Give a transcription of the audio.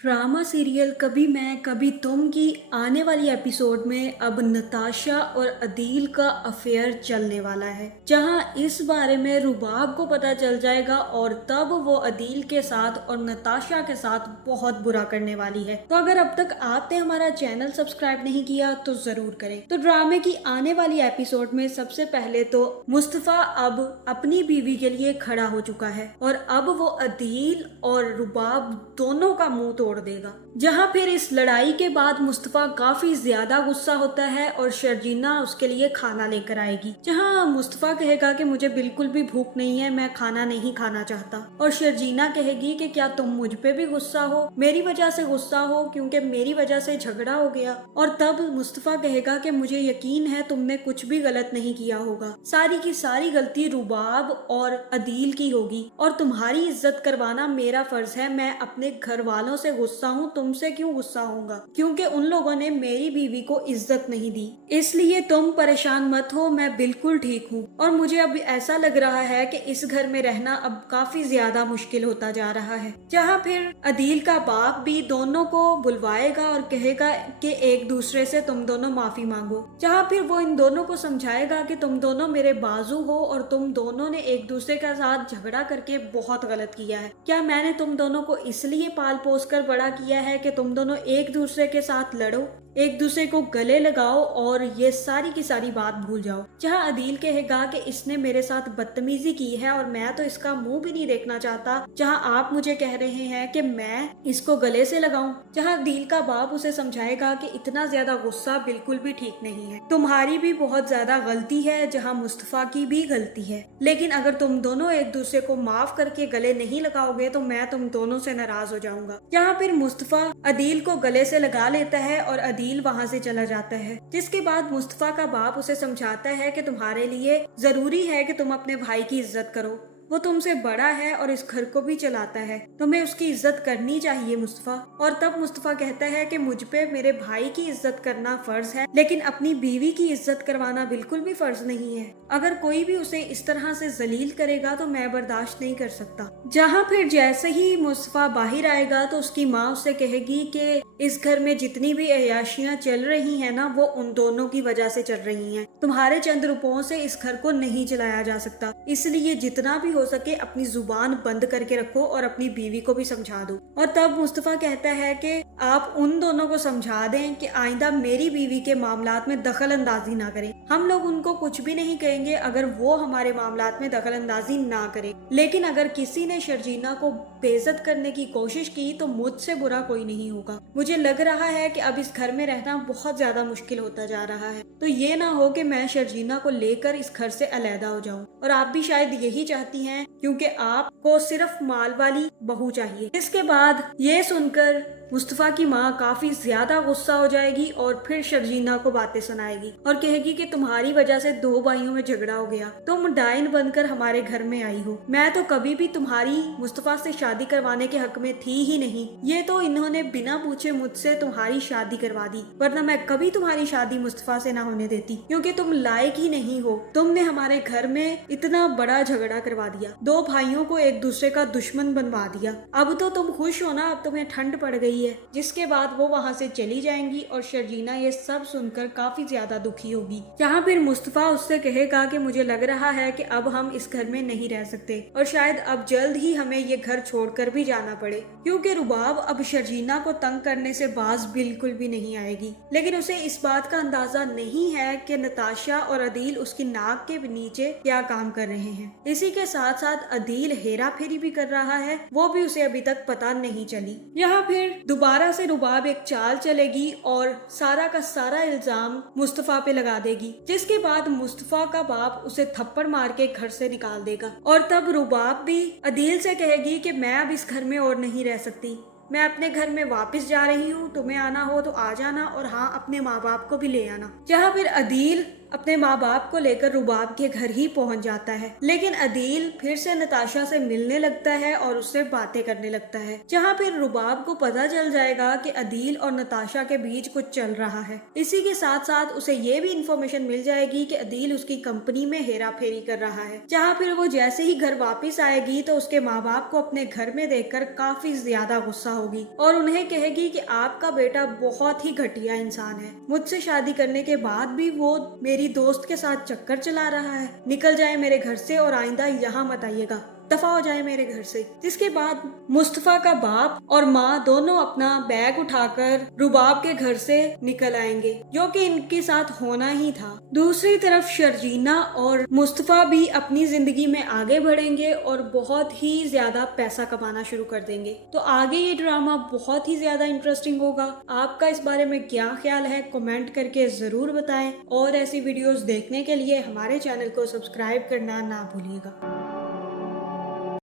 Drama serial कभी मैं कभी तुम की आने वाली एपिसोड में अब नताशा और अदील का अफेयर चलने वाला है, जहां इस बारे में रुबाब को पता चल जाएगा और तब वो अदील के साथ और नताशा के साथ बहुत बुरा करने वाली है। तो अगर अब तक आपने हमारा चैनल सब्सक्राइब नहीं किया तो जरूर करें। तो ड्रामे की आने वाली एपिसोड में सबसे पहले तो मुस्तफा अब अपनी बीवी के लिए खड़ा हो चुका है और अब वो अदील और रुबाब दोनों का मुंह तोड़ देगा। जहां फिर इस लड़ाई के बाद मुस्तफा काफी ज्यादा गुस्सा होता है और शर्जीना उसके लिए खाना लेकर आएगी। जहां मुस्तफा कहेगा कि मुझे बिल्कुल भी भूख नहीं है, मैं खाना नहीं खाना चाहता, और शर्जीना कहेगी कि क्या तुम मुझ पे भी गुस्सा हो, मेरी वजह से गुस्सा हो क्योंकि मेरी वजह से झगड़ा हो गया। और तब मुस्तफा कहेगा कि मुझे यकीन है तुमने कुछ भी गलत नहीं किया होगा, सारी की सारी गलती रुबाब और अदील की होगी और तुम्हारी इज्जत करवाना मेरा फर्ज है। मैं अपने घर वालों से गुस्सा हूँ, तुमसे क्यों गुस्सा होऊंगा, क्योंकि उन लोगों ने मेरी बीवी को इज्जत नहीं दी, इसलिए तुम परेशान मत हो, मैं बिल्कुल ठीक हूँ। और मुझे अब ऐसा लग रहा है कि इस घर में रहना अब काफी ज्यादा मुश्किल होता जा रहा है। जहाँ फिर अदील का बाप भी दोनों को बुलवाएगा और कहेगा कि एक दूसरे से तुम दोनों माफी मांगो। जहाँ फिर वो इन दोनों को समझाएगा कि तुम दोनों मेरे बाजू हो और तुम दोनों ने एक दूसरे के साथ झगड़ा करके बहुत गलत किया है। क्या मैंने तुम दोनों को इसलिए पाल पोस कर बड़ा किया है कि तुम दोनों एक दूसरे के साथ लड़ो, एक दूसरे को गले लगाओ और ये सारी की सारी बात भूल जाओ। जहाँ अदील कहेगा कि इसने मेरे साथ बदतमीजी की है और मैं तो इसका मुंह भी नहीं देखना चाहता, जहाँ आप मुझे कह रहे हैं कि मैं इसको गले से लगाऊं। जहाँ अदील का बाप उसे समझाएगा कि इतना ज्यादा गुस्सा बिल्कुल भी ठीक नहीं है, तुम्हारी भी बहुत ज्यादा गलती है, जहाँ मुस्तफा की भी गलती है, लेकिन अगर तुम दोनों एक दूसरे को माफ करके गले नहीं लगाओगे तो मैं तुम दोनों से नाराज हो जाऊंगा। जहाँ फिर मुस्तफा अदील को गले से लगा लेता है और अदील वहाँ से चला जाता है, जिसके बाद मुस्तफा का बाप उसे समझाता है कि तुम्हारे लिए जरूरी है कि तुम अपने भाई की इज्जत करो, वो तुमसे बड़ा है और इस घर को भी चलाता है, तुम्हें उसकी इज्जत करनी चाहिए मुस्तफा। और तब मुस्तफा कहता है कि मुझ पे मेरे भाई की इज्जत करना फर्ज है, लेकिन अपनी बीवी की इज्जत करवाना बिल्कुल भी फर्ज नहीं है। अगर कोई भी उसे इस तरह से जलील करेगा तो मैं बर्दाश्त नहीं कर सकता। जहाँ फिर जैसे ही मुस्तफा बाहर आएगा तो उसकी माँ उससे कहेगी कि इस घर में जितनी भी अय्याशियाँ चल रही है ना, वो उन दोनों की वजह से चल रही है, तुम्हारे चंद रुपयों से इस घर को नहीं चलाया जा सकता, इसलिए जितना भी हो सके अपनी जुबान बंद करके रखो और अपनी बीवी को भी समझा दो। और तब मुस्तफा कहता है कि आप उन दोनों को समझा दें कि आइंदा मेरी बीवी के मामलात में दखल अंदाजी ना करें, हम लोग उनको कुछ भी नहीं कहेंगे अगर वो हमारे मामलात में दखल अंदाजी ना करें, लेकिन अगर किसी ने शर्जीना को बेइज्जत करने की कोशिश की तो मुझसे बुरा कोई नहीं होगा। मुझे लग रहा है कि अब इस घर में रहना बहुत ज्यादा मुश्किल होता जा रहा है, तो ये ना हो कि मैं शर्जीना को लेकर इस घर से अलहदा हो जाऊं, और आप भी शायद यही चाहती हैं क्योंकि आपको सिर्फ माल वाली बहू चाहिए। इसके बाद ये सुनकर मुस्तफा की माँ काफी ज्यादा गुस्सा हो जाएगी और फिर शर्जीना को बातें सुनाएगी और कहेगी कि तुम्हारी वजह से दो भाइयों में झगड़ा हो गया, तुम डायन बनकर हमारे घर में आई हो, मैं तो कभी भी तुम्हारी मुस्तफा से शादी करवाने के हक में थी ही नहीं, ये तो इन्होंने बिना पूछे मुझसे तुम्हारी शादी करवा दी, वरना मैं कभी तुम्हारी शादी मुस्तफा से ना होने देती, क्योंकि तुम लायक ही नहीं हो, तुमने हमारे घर में इतना बड़ा झगड़ा करवा दिया, दो भाइयों को एक दूसरे का दुश्मन बनवा दिया, अब तो तुम खुश हो ना, अब तुम्हें ठंड पड़ गई है। जिसके बाद वो वहाँ से चली जाएंगी और शर्जीना ये सब सुनकर काफी ज्यादा दुखी होगी। जहाँ फिर मुस्तफा उससे कहेगा कि मुझे लग रहा है कि अब हम इस घर में नहीं रह सकते और शायद अब जल्द ही हमें ये घर छोड़कर भी जाना पड़े, क्योंकि रुबाब अब शर्जीना को तंग करने से बाज बिल्कुल भी नहीं आएगी। लेकिन उसे इस बात का अंदाजा नहीं है कि नताशा और अदील उसकी नाक के नीचे क्या काम कर रहे हैं। इसी के साथ साथ अदील हेरा फेरी भी कर रहा है, वो भी उसे अभी तक पता नहीं चली। यहाँ फिर दोबारा से रुबाब एक चाल चलेगी और सारा का सारा इल्जाम मुस्तफा पे लगा देगी, जिसके बाद मुस्तफा का बाप उसे थप्पड़ मार के घर से निकाल देगा। और तब रुबाब भी अदील से कहेगी कि मैं अब इस घर में और नहीं रह सकती, मैं अपने घर में वापस जा रही हूँ, तुम्हें आना हो तो आ जाना और हाँ अपने माँ बाप को भी ले आना। जहाँ फिर अदील अपने माँ बाप को लेकर रुबाब के घर ही पहुंच जाता है। लेकिन अदील फिर से नताशा से मिलने लगता है और उससे बातें करने लगता है, जहाँ फिर रुबाब को पता चल जाएगा कि अदील और नताशा के बीच कुछ चल रहा है। इसी के साथ साथ उसे ये भी इंफॉर्मेशन मिल जाएगी कि अदील उसकी कंपनी में हेरा फेरी कर रहा है, जहाँ फिर वो जैसे ही घर वापस आएगी तो उसके माँ बाप को अपने घर में देखकर काफी ज्यादा गुस्सा होगी और उन्हें कहेगी कि आपका बेटा बहुत ही घटिया इंसान है, मुझसे शादी करने के बाद भी वो मेरी दोस्त के साथ चक्कर चला रहा है, निकल जाए मेरे घर से और आइंदा यहाँ मत आइएगा, दफा हो जाए मेरे घर से। जिसके बाद मुस्तफा का बाप और माँ दोनों अपना बैग उठाकर रुबाब के घर से निकल आएंगे, जो कि इनके साथ होना ही था। दूसरी तरफ शर्जीना और मुस्तफा भी अपनी जिंदगी में आगे बढ़ेंगे और बहुत ही ज्यादा पैसा कमाना शुरू कर देंगे। तो आगे ये ड्रामा बहुत ही ज्यादा इंटरेस्टिंग होगा। आपका इस बारे में क्या ख्याल है, कमेंट करके जरूर बताएं और ऐसी वीडियोस देखने के लिए हमारे चैनल को सब्सक्राइब करना ना भूलिएगा।